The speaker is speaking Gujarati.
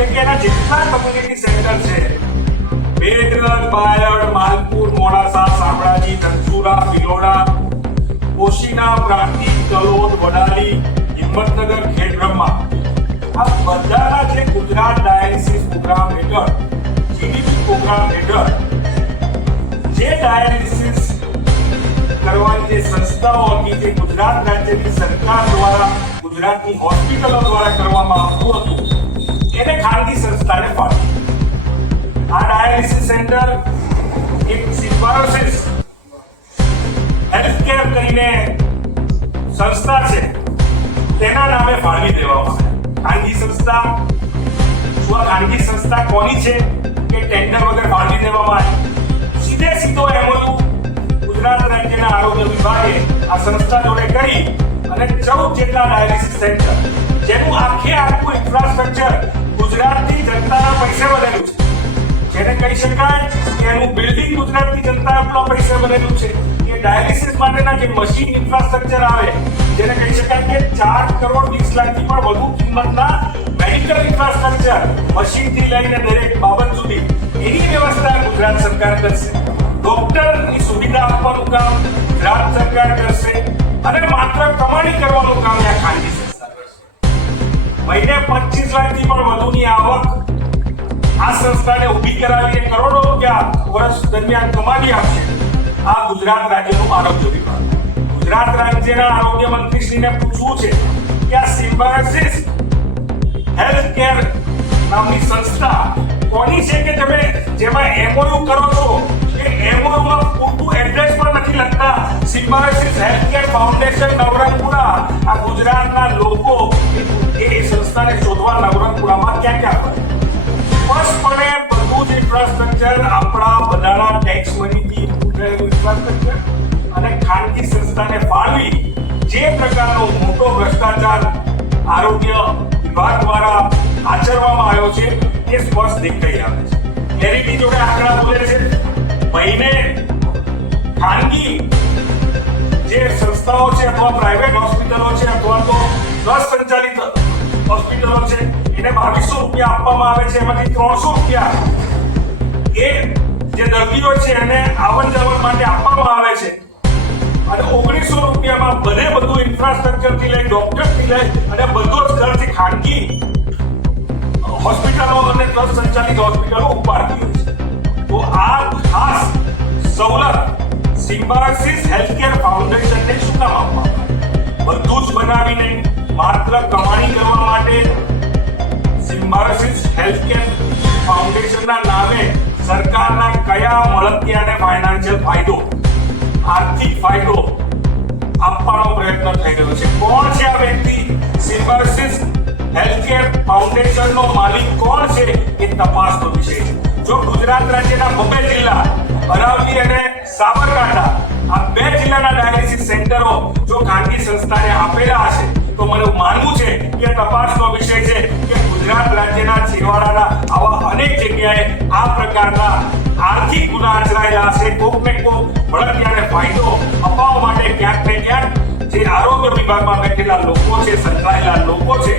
એટલે કે એના જેટલા કમ્યુનિટી સેન્ટર છે, બેડરજ, બાયડ, માલપુર, મોડાસા, શામળાજી, ધનસુરા, ભિલોડા, કોશીના, પ્રાંતિજ, તલોદ, વડાલી, હિંમતનગર, ખેડબ્રહ્મા, આ બધાના જે ગુજરાત ડાયાલિસિસ પ્રોગ્રામ હેઠળ, જીડીપી પ્રોગ્રામ હેઠળ જે ડાયાલિસિસ કરવાની જે સંસ્થાઓ હતી, જે ગુજરાત રાજ્યની સરકાર દ્વારા, ગુજરાતની હોસ્પિટલો દ્વારા કરવામાં આવતું હતું, એને ખાનગી સંસ્થાને ફાળવી. આ ડાયાલિસિસ સેન્ટર એક સિમ્બાયોસિસ હેલ્થકેર કરીને સંસ્થા છે, તેના નામે ફાળવી દેવામાં આવે. ખાનગી સંસ્થા, શું આ ખાનગી સંસ્થા કોની છે કે ટેન્ડર વગર ફાળવી દેવામાં આવી? સીધે સીધો એમઓયુ ગુજરાત રાજ્યના આરોગ્ય વિભાગે આ સંસ્થા જોડે કરી અને 14 જેટલા ડાયાલિસિસ સેન્ટર, જેનું આખું ઇન્ફ્રાસ્ટ્રક્ચર ગુજરાતની જનતાના પૈસે બનેલું છે, જેને કહી શકાય કે એનું બિલ્ડિંગ ગુજરાતની જનતાના પૈસે બનેલું છે. કે ડાયાલિસિસ માટેના જે મશીન ઇન્ફ્રાસ્ટ્રક્ચર આવે, જેને કહી શકાય કે 4 કરોડ 20 લાખથી પણ વધુ કિંમતના મેડિકલ ઇન્ફ્રાસ્ટ્રક્ચર, મશીનથી લઈને દરેક બાબત સુધી, એની વ્યવસ્થા ગુજરાત સરકાર કરશે. ડોક્ટરની સુવિધા આપવાનું કામ ગુજરાત સરકાર કરશે અને માત્ર કમાણી કરવાનું કામ આ ખાનગી સંસ્થા કરશે. મહિને 25 લાખથી પણ વધુની આવક આ સંસ્થાને ઊભી કરાવીને કરોડો રૂપિયા વર્ષ દરમિયાન કમાવી આપશે આ ગુજરાત રાજ્યનું આરોગ્ય વિભાગ. ગુજરાત રાજ્યના આરોગ્ય મંત્રીશ્રીને પૂછવું છે કે આ સિમ્બાયોસિસ હેલ્થકેર નામની સંસ્થા કોની છે કે તમે જેમાં એમઓયુ કરો છો કે એમઓયુમાં પૂરતું એડ્રેસ પણ નથી લખતા? સિમ્બાયોસિસ હેલ્થકેર ફાઉન્ડેશન નવરંગપુરા, આ ગુજરાતના લોકો એ સંસ્થાને શોધવા નવરંગપુરામાં ક્યાં ક્યાં પડે? સ્પષ્ટપણે બધું જ ઇન્ફ્રાસ્ટ્રક્ચર આપણા બધાના ટેક્સ મનીથી ઉઠાવેલું ઇન્ફ્રાસ્ટ્રક્ચર અને ખાનગી સંસ્થાને ફાળવી જે પ્રકારનો મોટો ભ્રષ્ટાચાર આરોગ્ય વિભાગ દ્વારા આચરવામાં આવ્યો છે, એ સ્પષ્ટ દેખાઈ આવે છે. ક્લેરિટી જોડે આંકડા બોલે છે. મહિને ખાનગી જે સંસ્થાઓ છે અથવા પ્રાઇવેટ હોસ્પિટલો છે અથવા તો ટ્રસ્ટ સંચાલિત હોસ્પિટલો છે, એને 2200 રૂપિયા આપવામાં આવે છે. એમાંથી 300 રૂપિયા એ જે દર્દીઓ છે એને આવન જાવન માટે આપવામાં આવે છે અને 1900 રૂપિયામાં બધું ઇન્ફ્રાસ્ટ્રક્ચર થી લઈ, ડોક્ટર થી લઈ અને બધો જ ખર્ચ ખાનગી હોસ્પિટલો અને ટ્રસ્ટ સંચાલિત હોસ્પિટલો ઉપાડતી હોય છે. તો આ ખાસ સવલત સિમ્બાયોસિસ હેલ્થકેર ફાઉન્ડેશનને શું કામ આપવામાં આવે? બધું જ બનાવીને માત્ર કમાણી કરવા માટે સિમ્બાયોસિસ હેલ્થકેર ફાઉન્ડેશનના નામે સરકારના કયા મળતિયાને ફાઇનાન્શિયલ ફાયદો, આર્થિક ફાયદો આપવાનો પ્રયત્ન થઈ રહ્યો છે? કોણ છે આ વ્યક્તિ? સિમ્બાયોસિસ હેલ્થકેર ફાઉન્ડેશનનો માલિક કોણ છે એ તપાસનો વિષય છે. જો ગુજરાત રાજ્યના 2 જિલ્લા અરાવલી અને સાબરકાંઠા, આ 2 જિલ્લાના ડાયાલિસિસ સેન્ટરો જો ખાનગી સંસ્થાને આપેલા હશે તો મને માનવું છે કે તપાસનો વિષય છે કે ગુજરાત રાજ્યના છેવાડાના આવા અનેક જગ્યાએ આ પ્રકારના આર્થિક ગુના આચરાયેલા હશે. કોકને કોક મળતિયાને ફાયદો અપાવવા માટે ક્યાંક ને ક્યાંક જે આરોગ્ય વિભાગમાં બેઠેલા લોકો છે, સંકળાયેલા લોકો છે,